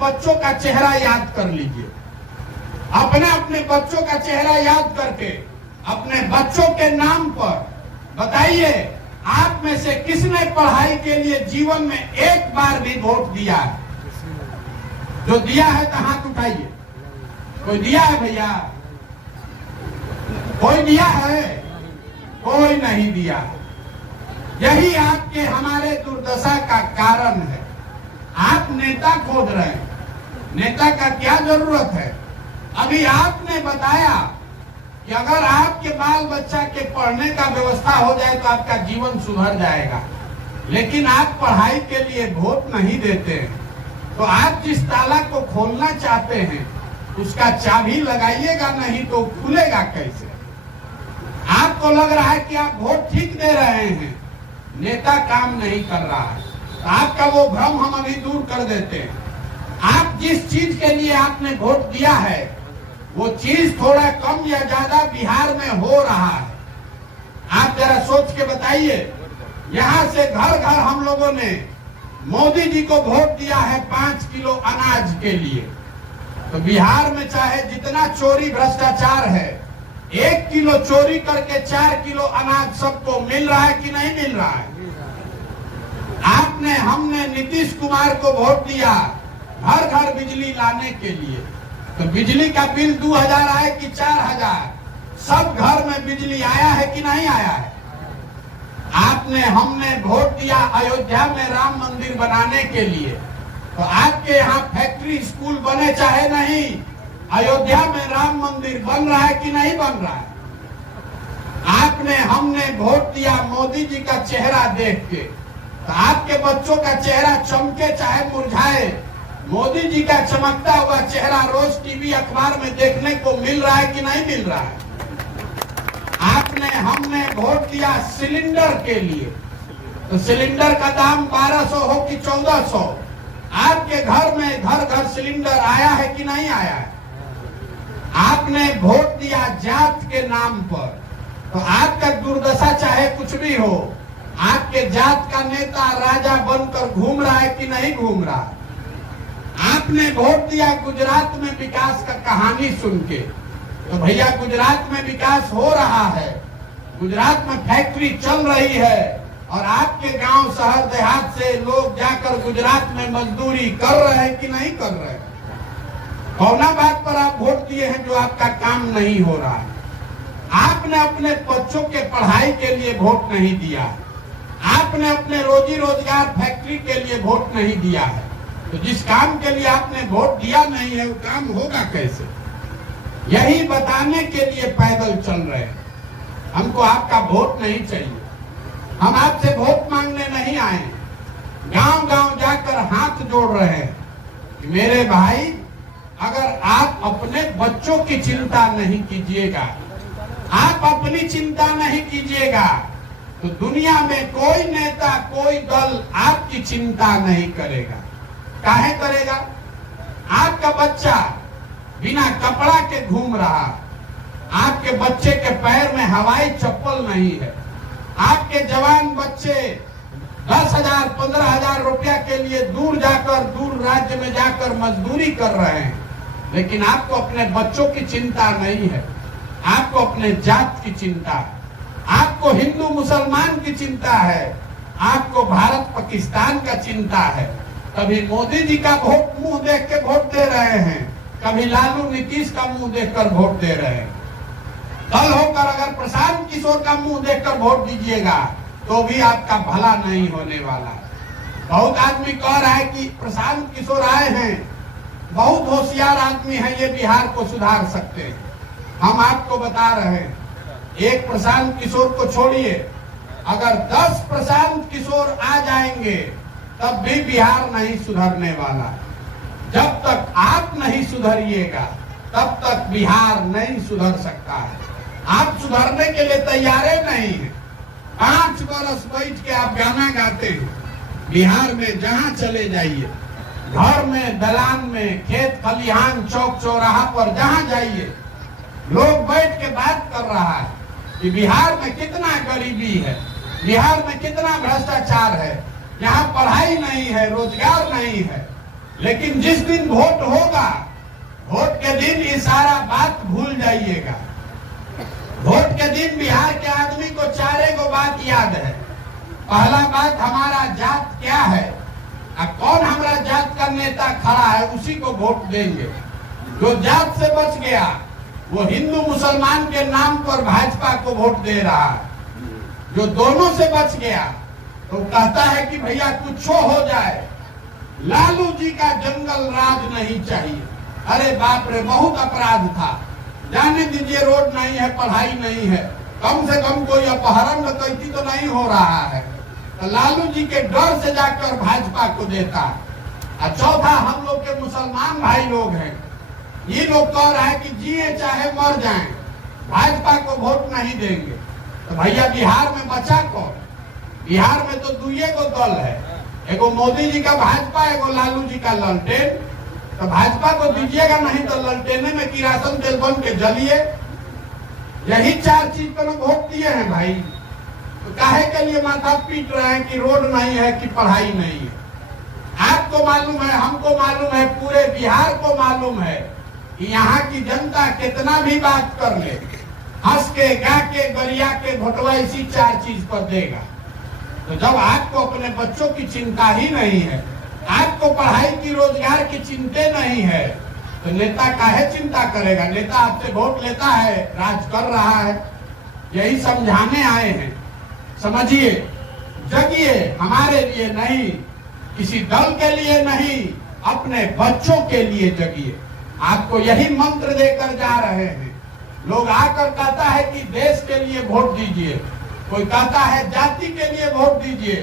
बच्चों का चेहरा याद कर लीजिए। अपने अपने बच्चों का चेहरा याद करके अपने बच्चों के नाम पर बताइए, आप में से किसने पढ़ाई के लिए जीवन में एक बार भी वोट दिया है? जो दिया है तो हाथ उठाइए। कोई दिया है भैया? कोई दिया है? कोई नहीं दिया। यही आपके हमारे दुर्दशा का कारण है। आप नेता खोज रहे हैं, नेता का क्या जरूरत है? अभी आपने बताया कि अगर आपके बाल बच्चा के पढ़ने का व्यवस्था हो जाए तो आपका जीवन सुधर जाएगा, लेकिन आप पढ़ाई के लिए वोट नहीं देते हैं। तो आप जिस ताला को खोलना चाहते हैं उसका चाबी लगाइएगा, नहीं तो खुलेगा कैसे? आपको लग रहा है कि आप वोट ठीक दे रहे हैं, नेता काम नहीं कर रहा है, तो आपका वो भ्रम हम अभी दूर कर देते हैं। आप जिस चीज के लिए आपने वोट दिया है वो चीज थोड़ा कम या ज्यादा बिहार में हो रहा है। आप जरा सोच के बताइए। यहाँ से घर घर हम लोगों ने मोदी जी को वोट दिया है 5 किलो अनाज के लिए। तो बिहार में चाहे जितना चोरी भ्रष्टाचार है, 1 किलो चोरी करके 4 किलो अनाज सबको मिल रहा है कि नहीं मिल रहा है? हमने नीतीश कुमार को वोट दिया घर घर बिजली लाने के लिए, तो बिजली का बिल 2000 आए कि 4000, सब घर में बिजली आया है कि नहीं आया है? हमने वोट दिया अयोध्या में राम मंदिर बनाने के लिए, तो आपके यहाँ फैक्ट्री स्कूल बने चाहे नहीं, अयोध्या में राम मंदिर बन रहा है कि नहीं बन रहा है? हमने वोट दिया मोदी जी का चेहरा देख के, तो आपके बच्चों का चेहरा चमके चाहे मुरझाए, मोदी जी का चमकता हुआ चेहरा रोज टीवी अखबार में देखने को मिल रहा है कि नहीं मिल रहा है? हमने वोट दिया सिलेंडर के लिए, तो सिलेंडर का दाम 1200 हो कि 1400, आपके घर में घर घर सिलेंडर आया है कि नहीं आया है? आपने वोट दिया जात के नाम पर, तो आपका दुर्दशा चाहे कुछ भी हो, आपके जात का नेता राजा बनकर घूम रहा है कि नहीं घूम रहा? आपने वोट दिया गुजरात में विकास का कहानी सुन के, तो भैया गुजरात में विकास हो रहा है, गुजरात में फैक्ट्री चल रही है, और आपके गांव शहर देहात से लोग जाकर गुजरात में मजदूरी कर रहे हैं कि नहीं कर रहे? कौना बात पर आप वोट दिए हैं जो आपका काम नहीं हो रहा है? आपने अपने बच्चों के पढ़ाई के लिए वोट नहीं दिया, आपने अपने रोजी रोजगार फैक्ट्री के लिए वोट नहीं दिया है, तो जिस काम के लिए आपने वोट दिया नहीं है वो काम होगा कैसे? यही बताने के लिए पैदल चल रहे हैं। हमको आपका वोट नहीं चाहिए, हम आपसे वोट मांगने नहीं आए, गांव गांव जाकर हाथ जोड़ रहे हैं कि मेरे भाई, अगर आप अपने बच्चों की चिंता नहीं कीजिएगा, आप अपनी चिंता नहीं कीजिएगा, तो दुनिया में कोई नेता कोई दल आपकी चिंता नहीं करेगा। काहे करेगा? आपका बच्चा बिना कपड़ा के घूम रहा, आपके बच्चे के पैर में हवाई चप्पल नहीं है, आपके जवान बच्चे 10,000 15,000 रुपया के लिए दूर राज्य में जाकर मजदूरी कर रहे हैं, लेकिन आपको अपने बच्चों की चिंता नहीं है, आपको अपने जात की चिंता है, आपको हिंदू मुसलमान की चिंता है, आपको भारत पाकिस्तान का चिंता है। कभी मोदी जी का मुंह देख के वोट दे रहे हैं, कभी लालू नीतीश का मुंह देखकर वोट दे रहे हैं। कल होकर अगर प्रशांत किशोर का मुंह देखकर वोट दीजिएगा तो भी आपका भला नहीं होने वाला। बहुत आदमी कह रहा है कि प्रशांत किशोर आए हैं, बहुत होशियार आदमी है, ये बिहार को सुधार सकते हैं। हम आपको बता रहे हैं, एक प्रशांत किशोर को छोड़िए, अगर 10 प्रशांत किशोर आ जाएंगे तब भी बिहार नहीं सुधरने वाला। जब तक आप नहीं सुधरिएगा तब तक बिहार नहीं सुधर सकता है। आप सुधरने के लिए तैयार नहीं है। 5 बरस बैठ के आप गाना गाते हैं, बिहार में जहां चले जाइए, घर में, दलान में, खेत खलिहान, चौक चौराहा पर जहां जाइए, लोग बैठ के बात कर रहा है कि बिहार में कितना गरीबी है, बिहार में कितना भ्रष्टाचार है, यहाँ पढ़ाई नहीं है, रोजगार नहीं है। लेकिन जिस दिन वोट होगा, वोट के दिन ये सारा बात भूल जाइएगा। वोट के दिन बिहार के आदमी को चारे को बात याद है। पहला बात, हमारा जात क्या है, कौन हमारा जात का नेता खड़ा है, उसी को वोट देंगे। जो जात से बच गया वो हिंदू मुसलमान के नाम पर भाजपा को वोट दे रहा है। जो दोनों से बच गया तो कहता है कि भैया कुछ हो जाए, लालू जी का जंगल राज नहीं चाहिए। अरे बाप रे, बहुत अपराध था। जाने दीजिए, रोड नहीं है, पढ़ाई नहीं है, कम से कम कोई अपहरण डकैती तो नहीं हो रहा है, तो लालू जी के डर से जाकर भाजपा को देता है। और चौथा, हम लोग के मुसलमान भाई लोग हैं, ये लोग कह रहा है कि जिए चाहे मर जाएं, भाजपा को वोट नहीं देंगे। तो भैया बिहार में बचा कौन? बिहार में तो दुइये को दल है, एगो मोदी जी का भाजपा, एगो लालू जी का ललटेन। तो भाजपा को दीजिएगा, नहीं तो ललटेने में किरासन तेल बन के जलिए। यही चार चीज पर वोट दिए हैं भाई। तो काहे के लिए माथा पीट रहे हैं कि रोड नहीं है, कि पढ़ाई नहीं है? आपको मालूम है, हमको मालूम है, पूरे बिहार को मालूम है कि यहाँ की जनता कितना भी बात कर ले, हंस के, गा के, गरिया के वोटवा इसी चार चीज पर देगा। तो जब आपको अपने बच्चों की चिंता ही नहीं है, आपको पढ़ाई की, रोजगार की चिंता नहीं है, तो नेता काहे चिंता करेगा? नेता आपसे वोट लेता है, राज कर रहा है। यही समझाने आए हैं। समझिए, जगिए, हमारे लिए नहीं, किसी दल के लिए नहीं, अपने बच्चों के लिए जगिए। आपको यही मंत्र देकर जा रहे हैं। लोग आकर कहता है कि देश के लिए वोट दीजिए, कोई कहता है जाति के लिए वोट दीजिए,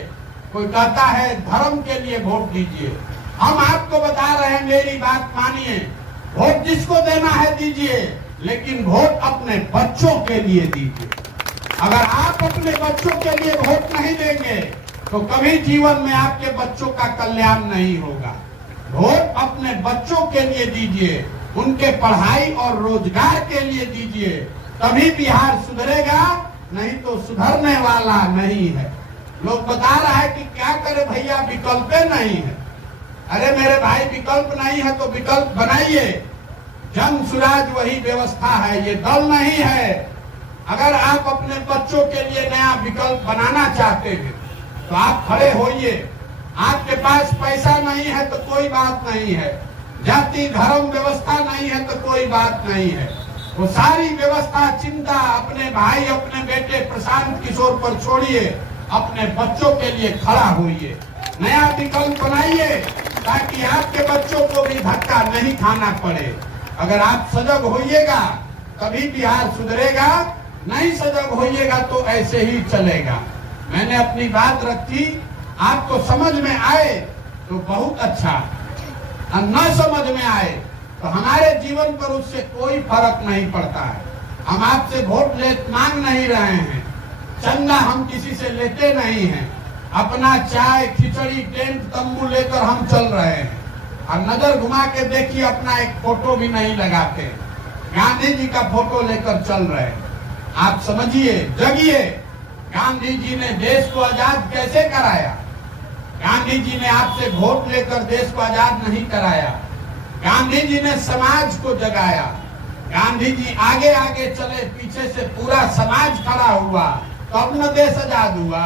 कोई कहता है धर्म के लिए वोट दीजिए। हम आपको बता रहे हैं, मेरी बात मानिए, वोट जिसको देना है दीजिए, लेकिन वोट अपने बच्चों के लिए दीजिए। अगर आप अपने बच्चों के लिए वोट नहीं देंगे तो कभी जीवन में आपके बच्चों का कल्याण नहीं होगा। वोट अपने बच्चों के लिए दीजिए, उनके पढ़ाई और रोजगार के लिए दीजिए, तभी बिहार सुधरेगा, नहीं तो सुधरने वाला नहीं है। लोग बता रहा है कि क्या करे भैया, विकल्प नहीं है। अरे मेरे भाई, विकल्प नहीं है तो विकल्प बनाइए। जन सुराज वही व्यवस्था है, ये दल नहीं है। अगर आप अपने बच्चों के लिए नया विकल्प बनाना चाहते हैं तो आप खड़े होइए। आपके पास पैसा नहीं है तो कोई बात नहीं है, जाति धर्म व्यवस्था नहीं है तो कोई बात नहीं है, वो सारी व्यवस्था, चिंता अपने भाई, अपने बेटे प्रशांत किशोर पर छोड़िए, अपने बच्चों के लिए खड़ा होइए, नया विकल्प बनाइए, ताकि आपके बच्चों को भी धक्का नहीं खाना पड़े। अगर आप सजग होइएगा तभी बिहार सुधरेगा, नहीं सजग होइएगा तो ऐसे ही चलेगा। मैंने अपनी बात रखी, आपको समझ में आए तो बहुत अच्छा, और न समझ में आए तो हमारे जीवन पर उससे कोई फर्क नहीं पड़ता है। हम आपसे वोट मांग नहीं रहे हैं, चंदा हम किसी से लेते नहीं हैं, अपना चाय, खिचड़ी, टेंट, तंबू लेकर हम चल रहे हैं। और नजर घुमा के देखिए, अपना एक फोटो भी नहीं लगाते, गांधी जी का फोटो लेकर चल रहे हैं। आप समझिए, जगिए। गांधी जी ने देश को आजाद कैसे कराया? गांधी जी ने आपसे वोट लेकर देश को आजाद नहीं कराया। गांधी जी ने समाज को जगाया। गांधी जी आगे आगे चले, पीछे से पूरा समाज खड़ा हुआ, तब न देश आजाद हुआ।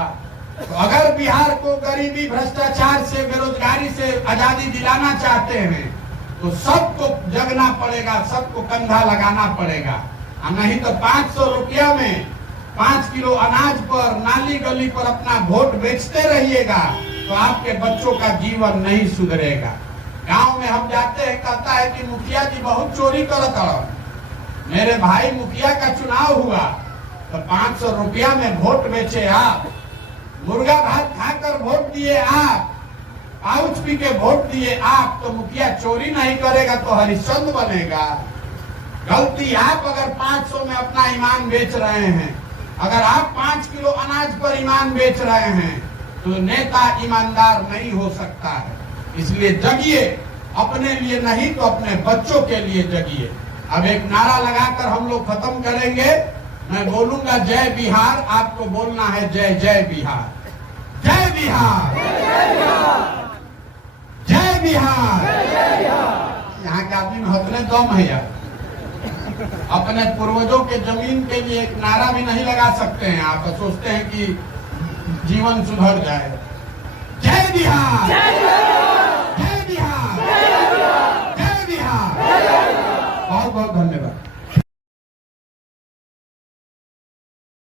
तो अगर बिहार को गरीबी, भ्रष्टाचार से, बेरोजगारी से आजादी दिलाना चाहते हैं तो सबको जगना पड़ेगा, सबको कंधा लगाना पड़ेगा। नहीं तो 500 रुपया में 5 किलो अनाज पर, नाली गली पर अपना वोट बेचते रहिएगा तो आपके बच्चों का जीवन नहीं सुधरेगा। गांव में हम जाते हैं, कहता है कि मुखिया जी बहुत चोरी करत है। मेरे भाई, मुखिया का चुनाव हुआ तो 500 रुपया में वोट बेचे आप, मुर्गा भात खाकर वोट दिए आप, पाउच पी के वोट दिए आप, तो मुखिया चोरी नहीं करेगा तो हरिश्चंद्र बनेगा। गलती आप अगर 500 में अपना ईमान बेच रहे हैं, अगर आप 5 किलो अनाज पर ईमान बेच रहे हैं तो नेता ईमानदार नहीं हो सकता है। इसलिए जगिए, अपने लिए नहीं तो अपने बच्चों के लिए जगिए। अब एक नारा लगाकर हम लोग खत्म करेंगे। मैं बोलूंगा जय बिहार, आपको बोलना है जय जय बिहार। जय बिहार, जय बिहार। यहाँ के आदमी में हौसले दम है यार। अपने पूर्वजों के जमीन के लिए एक नारा भी नहीं लगा सकते हैं आप, सोचते हैं कि जीवन सुधर जाए। जय बिहार, जय बिहार, जय बिहार। बहुत बहुत धन्यवाद।